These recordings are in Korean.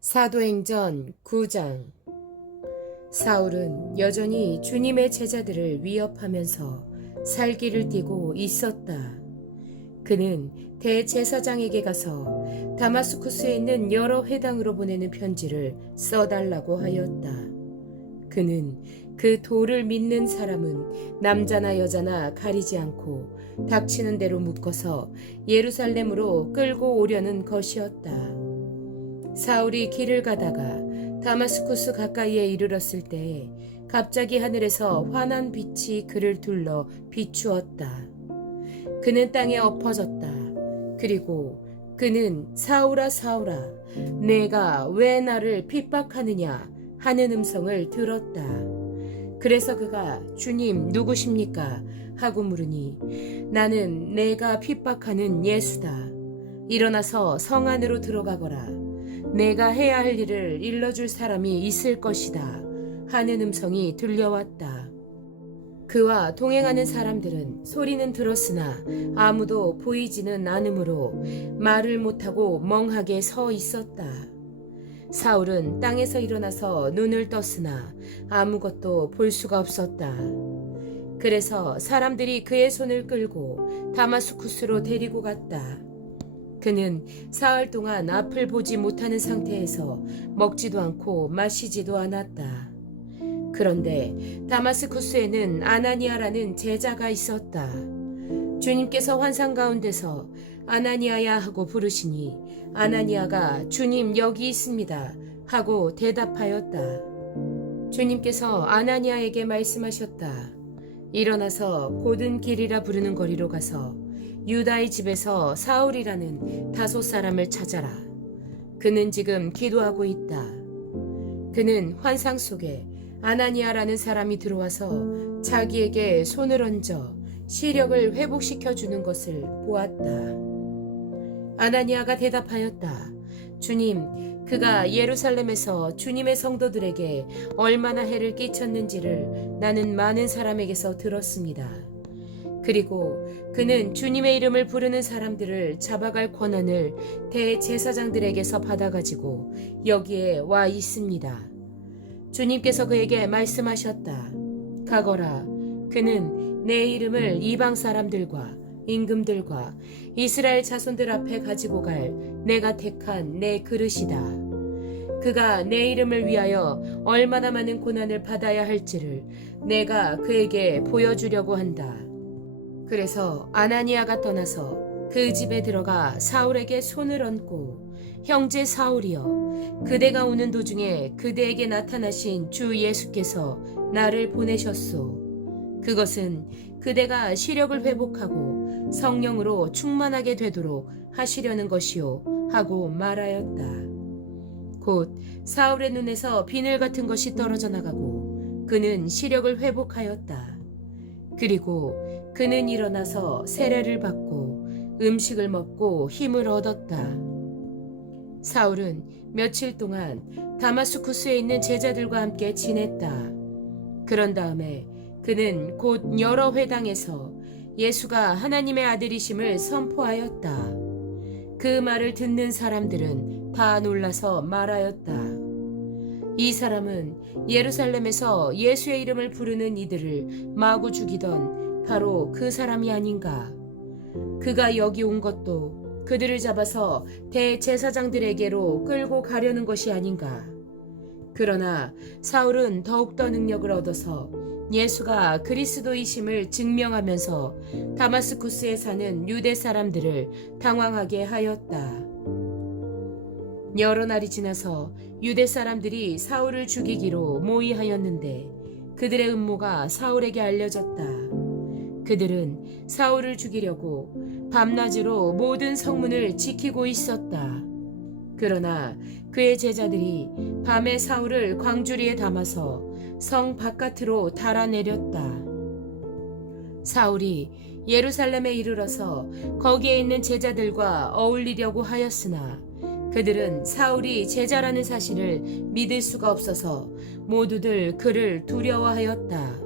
사도행전 9장. 사울은 여전히 주님의 제자들을 위협하면서 살기를 띠고 있었다. 그는 대제사장에게 가서 다마스쿠스에 있는 여러 회당으로 보내는 편지를 써달라고 하였다. 그는 그 도를 믿는 사람은 남자나 여자나 가리지 않고 닥치는 대로 묶어서 예루살렘으로 끌고 오려는 것이었다. 사울이 길을 가다가 다마스쿠스 가까이에 이르렀을 때에 갑자기 하늘에서 환한 빛이 그를 둘러 비추었다. 그는 땅에 엎어졌다. 그리고 그는 사울아 사울아 내가 왜 나를 핍박하느냐 하는 음성을 들었다. 그래서 그가 주님 누구십니까? 하고 물으니 나는 내가 핍박하는 예수다. 일어나서 성 안으로 들어가거라. 내가 해야 할 일을 일러줄 사람이 있을 것이다. 하는 음성이 들려왔다. 그와 동행하는 사람들은 소리는 들었으나 아무도 보이지는 않으므로 말을 못하고 멍하게 서 있었다. 사울은 땅에서 일어나서 눈을 떴으나 아무것도 볼 수가 없었다. 그래서 사람들이 그의 손을 끌고 다마스쿠스로 데리고 갔다. 그는 사흘 동안 앞을 보지 못하는 상태에서 먹지도 않고 마시지도 않았다. 그런데 다마스쿠스에는 아나니아라는 제자가 있었다. 주님께서 환상 가운데서 아나니아야 하고 부르시니 아나니아가 주님 여기 있습니다 하고 대답하였다. 주님께서 아나니아에게 말씀하셨다. 일어나서 곧은 길이라 부르는 거리로 가서 유다의 집에서 사울이라는 다섯 사람을 찾아라. 그는 지금 기도하고 있다. 그는 환상 속에 아나니아라는 사람이 들어와서 자기에게 손을 얹어 시력을 회복시켜 주는 것을 보았다. 아나니아가 대답하였다. 주님, 그가 예루살렘에서 주님의 성도들에게 얼마나 해를 끼쳤는지를 나는 많은 사람에게서 들었습니다. 그리고 그는 주님의 이름을 부르는 사람들을 잡아갈 권한을 대제사장들에게서 받아가지고 여기에 와 있습니다. 주님께서 그에게 말씀하셨다. 가거라. 그는 내 이름을 이방 사람들과 임금들과 이스라엘 자손들 앞에 가지고 갈 내가 택한 내 그릇이다. 그가 내 이름을 위하여 얼마나 많은 고난을 받아야 할지를 내가 그에게 보여주려고 한다. 그래서 아나니아가 떠나서 그 집에 들어가 사울에게 손을 얹고 형제 사울이여 그대가 오는 도중에 그대에게 나타나신 주 예수께서 나를 보내셨소. 그것은 그대가 시력을 회복하고 성령으로 충만하게 되도록 하시려는 것이요 하고 말하였다. 곧 사울의 눈에서 비늘 같은 것이 떨어져 나가고 그는 시력을 회복하였다. 그리고 그는 일어나서 세례를 받고 음식을 먹고 힘을 얻었다. 사울은 며칠 동안 다마스쿠스에 있는 제자들과 함께 지냈다. 그런 다음에 그는 곧 여러 회당에서 예수가 하나님의 아들이심을 선포하였다. 그 말을 듣는 사람들은 다 놀라서 말하였다. 이 사람은 예루살렘에서 예수의 이름을 부르는 이들을 마구 죽이던 바로 그 사람이 아닌가. 그가 여기 온 것도 그들을 잡아서 대제사장들에게로 끌고 가려는 것이 아닌가. 그러나 사울은 더욱더 능력을 얻어서 예수가 그리스도이심을 증명하면서 다마스쿠스에 사는 유대 사람들을 당황하게 하였다. 여러 날이 지나서 유대 사람들이 사울을 죽이기로 모의하였는데 그들의 음모가 사울에게 알려졌다. 그들은 사울을 죽이려고 밤낮으로 모든 성문을 지키고 있었다. 그러나 그의 제자들이 밤에 사울을 광주리에 담아서 성 바깥으로 달아내렸다. 사울이 예루살렘에 이르러서 거기에 있는 제자들과 어울리려고 하였으나 그들은 사울이 제자라는 사실을 믿을 수가 없어서 모두들 그를 두려워하였다.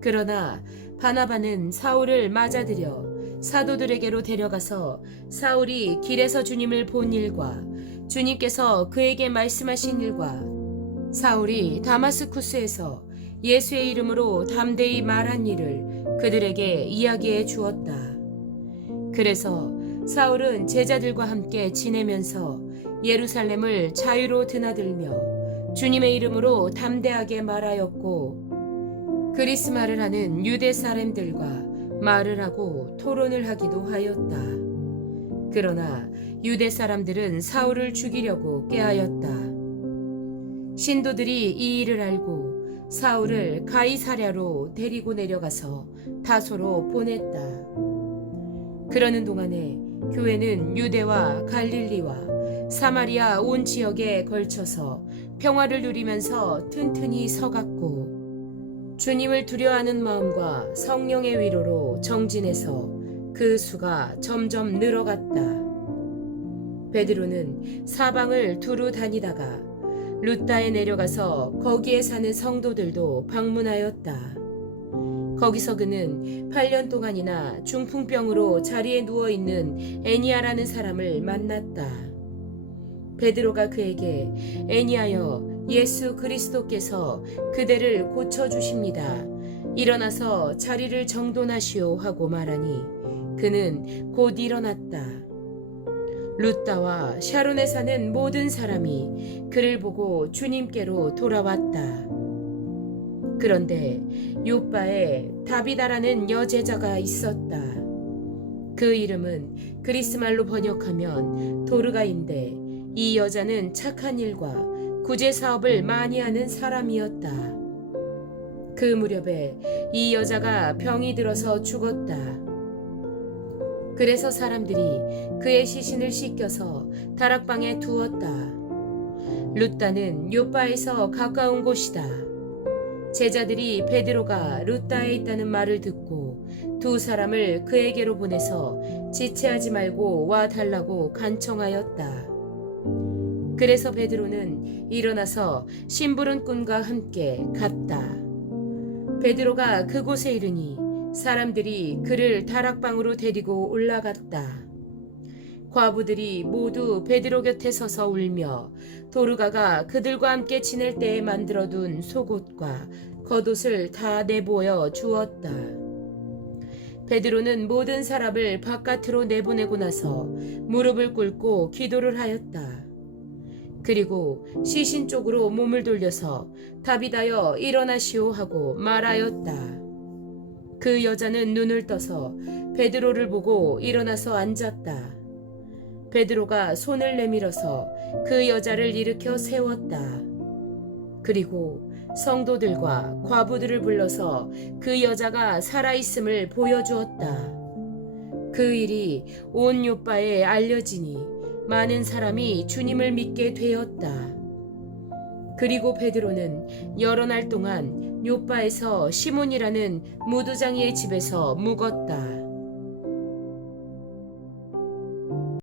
그러나 바나바는 사울을 맞아들여 사도들에게로 데려가서 사울이 길에서 주님을 본 일과 주님께서 그에게 말씀하신 일과 사울이 다마스쿠스에서 예수의 이름으로 담대히 말한 일을 그들에게 이야기해 주었다. 그래서 사울은 제자들과 함께 지내면서 예루살렘을 자유로 드나들며 주님의 이름으로 담대하게 말하였고, 그리스말을 하는 유대 사람들과 말을 하고 토론을 하기도 하였다. 그러나 유대 사람들은 사울을 죽이려고 꾀하였다. 신도들이 이 일을 알고 사울을 가이사랴로 데리고 내려가서 다소로 보냈다. 그러는 동안에 교회는 유대와 갈릴리와 사마리아 온 지역에 걸쳐서 평화를 누리면서 튼튼히 서갔고, 주님을 두려워하는 마음과 성령의 위로로 정진해서 그 수가 점점 늘어갔다. 베드로는 사방을 두루 다니다가 룻다에 내려가서 거기에 사는 성도들도 방문하였다. 거기서 그는 8년 동안이나 중풍병으로 자리에 누워있는 애니아라는 사람을 만났다. 베드로가 그에게 애니아여, 예수 그리스도께서 그대를 고쳐주십니다. 일어나서 자리를 정돈하시오 하고 말하니 그는 곧 일어났다. 룻다와 샤론에 사는 모든 사람이 그를 보고 주님께로 돌아왔다. 그런데 요빠에 다비다라는 여제자가 있었다. 그 이름은 그리스말로 번역하면 도르가인데, 이 여자는 착한 일과 구제 사업을 많이 하는 사람이었다. 그 무렵에 이 여자가 병이 들어서 죽었다. 그래서 사람들이 그의 시신을 씻겨서 다락방에 두었다. 룻다는 요빠에서 가까운 곳이다. 제자들이 베드로가 룻다에 있다는 말을 듣고 두 사람을 그에게로 보내서 지체하지 말고 와 달라고 간청하였다. 그래서 베드로는 일어나서 심부름꾼과 함께 갔다. 베드로가 그곳에 이르니 사람들이 그를 다락방으로 데리고 올라갔다. 과부들이 모두 베드로 곁에 서서 울며 도르가가 그들과 함께 지낼 때에 만들어둔 속옷과 겉옷을 다 내보여 주었다. 베드로는 모든 사람을 바깥으로 내보내고 나서 무릎을 꿇고 기도를 하였다. 그리고 시신 쪽으로 몸을 돌려서 다비다여 일어나시오 하고 말하였다. 그 여자는 눈을 떠서 베드로를 보고 일어나서 앉았다. 베드로가 손을 내밀어서 그 여자를 일으켜 세웠다. 그리고 성도들과 과부들을 불러서 그 여자가 살아있음을 보여주었다. 그 일이 온 요빠에 알려지니 많은 사람이 주님을 믿게 되었다. 그리고 베드로는 여러 날 동안 요빠에서 시몬이라는 무두장이의 집에서 묵었다.